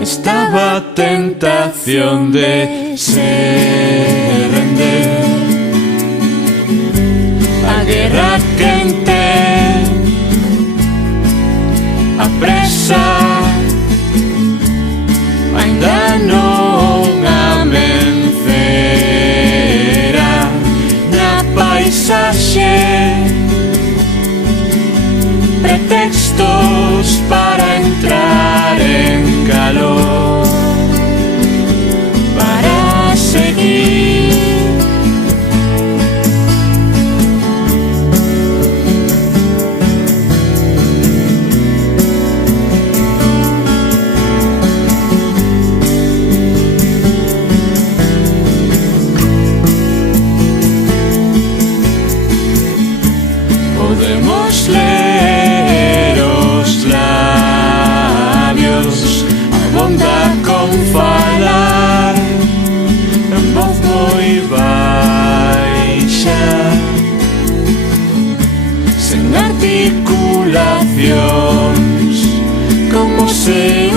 Estaba a tentación de se render. A guerra quente, a presa, ainda non amencera na paisaxe. Pretextos para entrar en calor, para seguir. Podemos leer os labios, abonda con falar en voz moi baixa, sen articulacións, como se